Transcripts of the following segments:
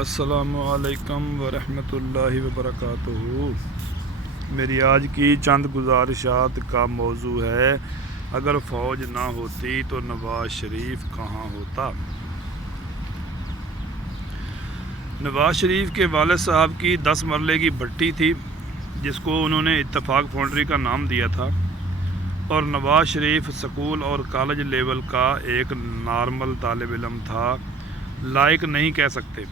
السلام علیکم ورحمۃ اللہ وبرکاتہ۔ میری آج کی چند گزارشات کا موضوع ہے، اگر فوج نہ ہوتی تو نواز شریف کہاں ہوتا۔ نواز شریف کے والد صاحب کی 10 مرلے کی بھٹی تھی، جس کو انہوں نے اتفاق فاؤنڈری کا نام دیا تھا، اور نواز شریف سکول اور کالج لیول کا ایک نارمل طالب علم تھا، لائق نہیں کہہ سکتے۔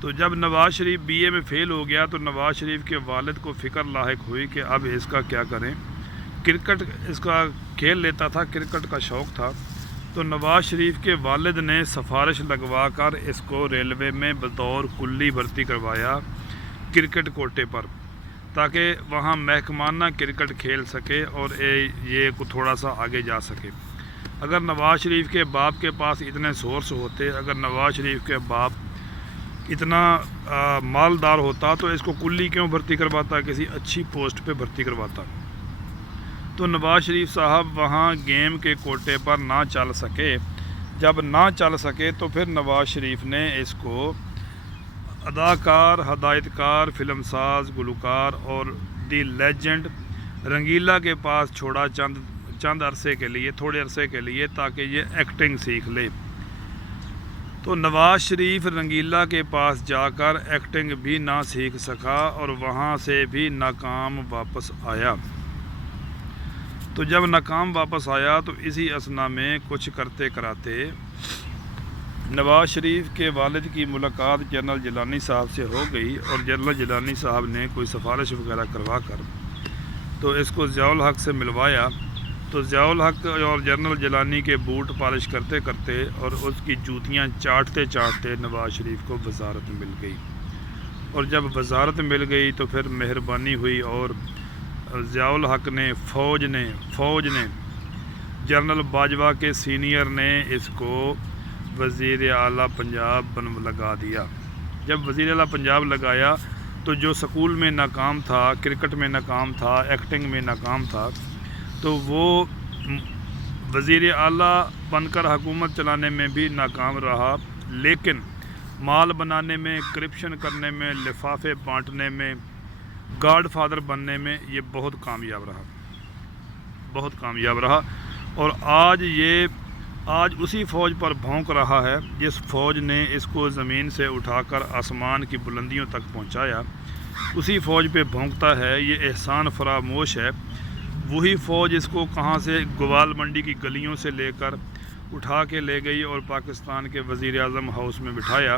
تو جب نواز شریف بی اے میں فیل ہو گیا تو نواز شریف کے والد کو فکر لاحق ہوئی کہ اب اس کا کیا کریں۔ کرکٹ اس کا کھیل لیتا تھا، کرکٹ کا شوق تھا، تو نواز شریف کے والد نے سفارش لگوا کر اس کو ریلوے میں بطور کلی بھرتی کروایا کرکٹ کوٹے پر، تاکہ وہاں محکمانہ کرکٹ کھیل سکے اور یہ تھوڑا سا آگے جا سکے۔ اگر نواز شریف کے باپ کے پاس اتنے سورس ہوتے، اگر نواز شریف کے باپ اتنا مالدار ہوتا تو اس کو کلی کیوں بھرتی کرواتا، کسی اچھی پوسٹ پہ بھرتی کرواتا۔ تو نواز شریف صاحب وہاں گیم کے کوٹے پر نہ چل سکے۔ جب نہ چل سکے تو پھر نواز شریف نے اس کو اداکار، ہدایت کار، فلم ساز، گلوکار اور دی لیجنڈ رنگیلا کے پاس چھوڑا چند عرصے کے لیے، تھوڑے عرصے کے لیے، تاکہ یہ ایکٹنگ سیکھ لے۔ تو نواز شریف رنگیلا کے پاس جا کر ایکٹنگ بھی نہ سیکھ سکا اور وہاں سے بھی ناکام واپس آیا۔ تو جب ناکام واپس آیا تو اسی اثنا میں کچھ کرتے کراتے نواز شریف کے والد کی ملاقات جنرل جیلانی صاحب سے ہو گئی، اور جنرل جیلانی صاحب نے کوئی سفارش وغیرہ کروا کر تو اس کو ضیاء الحق سے ملوایا۔ تو ضیاء الحق اور جنرل جیلانی کے بوٹ پالش کرتے کرتے اور اس کی جوتیاں چاٹتے چاٹتے نواز شریف کو وزارت مل گئی، اور جب وزارت مل گئی تو پھر مہربانی ہوئی اور ضیاء الحق نے فوج نے جنرل باجوہ کے سینئر نے اس کو وزیر اعلیٰ پنجاب لگا دیا۔ جب وزیر اعلیٰ پنجاب لگایا تو جو سکول میں ناکام تھا، کرکٹ میں ناکام تھا، ایکٹنگ میں ناکام تھا، تو وہ وزیر اعلیٰ بن کر حکومت چلانے میں بھی ناکام رہا، لیکن مال بنانے میں، کرپشن کرنے میں، لفافے بانٹنے میں، گاڈ فادر بننے میں یہ بہت کامیاب رہا۔ اور آج اسی فوج پر بھونک رہا ہے جس فوج نے اس کو زمین سے اٹھا کر آسمان کی بلندیوں تک پہنچایا، اسی فوج پہ بھونکتا ہے۔ یہ احسان فراموش ہے۔ وہی فوج اس کو کہاں سے گوال منڈی کی گلیوں سے لے کر اٹھا کے لے گئی اور پاکستان کے وزیر اعظم ہاؤس میں بٹھایا،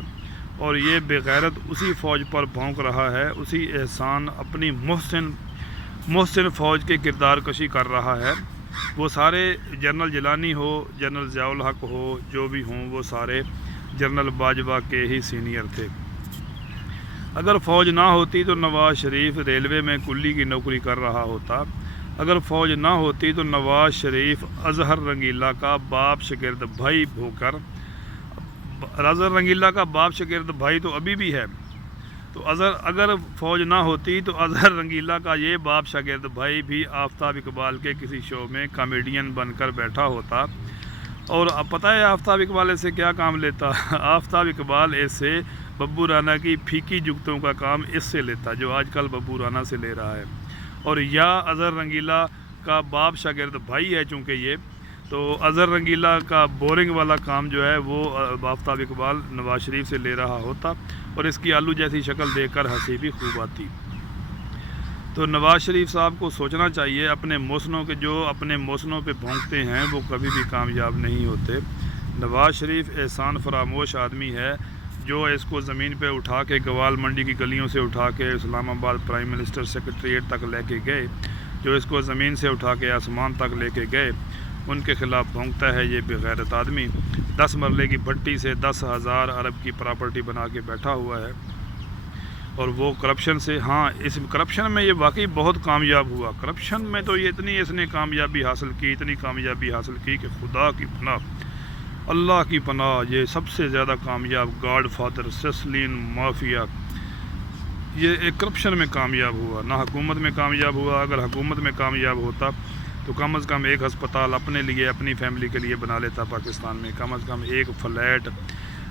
اور یہ بغیرت اسی فوج پر بھونک رہا ہے، اسی احسان اپنی محسن فوج کے کردار کشی کر رہا ہے۔ وہ سارے جنرل جیلانی ہو، جنرل ضیاء الحق ہو، جو بھی ہوں، وہ سارے جنرل باجوہ کے ہی سینئر تھے۔ اگر فوج نہ ہوتی تو نواز شریف ریلوے میں کلی کی نوکری کر رہا ہوتا۔ اگر فوج نہ ہوتی تو نواز شریف اظہر رنگیلا کا باپ شاگرد بھائی ہو کر، اظہر رنگیلا کا باپ شاگرد بھائی تو ابھی بھی ہے، تو اگر فوج نہ ہوتی تو اظہر رنگیلا کا یہ باپ شاگرد بھائی بھی آفتاب اقبال کے کسی شو میں کامیڈین بن کر بیٹھا ہوتا۔ اور اب پتہ ہے آفتاب اقبال اس سے کیا کام لیتا؟ آفتاب اقبال اس سے ببو رانا کی پھیکی جگتوں کا کام اس سے لیتا، جو آج کل ببو رانا سے لے رہا ہے۔ اور یا اظہر رنگیلا کا باپ شاگرد بھائی ہے چونکہ یہ، تو اظہر رنگیلا کا بورنگ والا کام جو ہے وہ آفتاب اقبال نواز شریف سے لے رہا ہوتا، اور اس کی آلو جیسی شکل دیکھ کر ہنسی بھی خوب آتی۔ تو نواز شریف صاحب کو سوچنا چاہیے، اپنے موسنوں پہ بھونکتے ہیں وہ کبھی بھی کامیاب نہیں ہوتے۔ نواز شریف احسان فراموش آدمی ہے، جو اس کو زمین پہ اٹھا کے گوال منڈی کی گلیوں سے اٹھا کے اسلام آباد پرائم منسٹر سیکریٹریٹ تک لے کے گئے، جو اس کو زمین سے اٹھا کے آسمان تک لے کے گئے، ان کے خلاف بھونکتا ہے یہ بغیرت آدمی۔ 10 مرلے کی بھٹی سے 10,000 ارب کی پراپرٹی بنا کے بیٹھا ہوا ہے، اور وہ کرپشن سے، اس کرپشن میں یہ واقعی بہت کامیاب ہوا۔ کرپشن میں تو یہ اس نے کامیابی حاصل کی کہ خدا کی پناہ، اللہ کی پناہ، یہ سب سے زیادہ کامیاب گاڈ فادر سیسلین مافیا یہ ایک کرپشن میں کامیاب ہوا، نہ حکومت میں کامیاب ہوا۔ اگر حکومت میں کامیاب ہوتا تو کم از کم ایک ہسپتال اپنے لیے، اپنی فیملی کے لیے بنا لیتا پاکستان میں، کم از کم ایک فلیٹ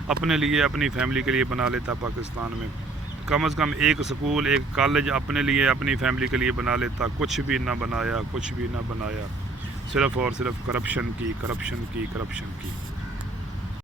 اپنے لیے اپنی فیملی کے لیے بنا لیتا پاکستان میں، کم از کم ایک سکول ایک کالج اپنے لیے اپنی فیملی کے لیے بنا لیتا، کچھ بھی نہ بنایا، کچھ بھی نہ بنایا، صرف اور صرف کرپشن کی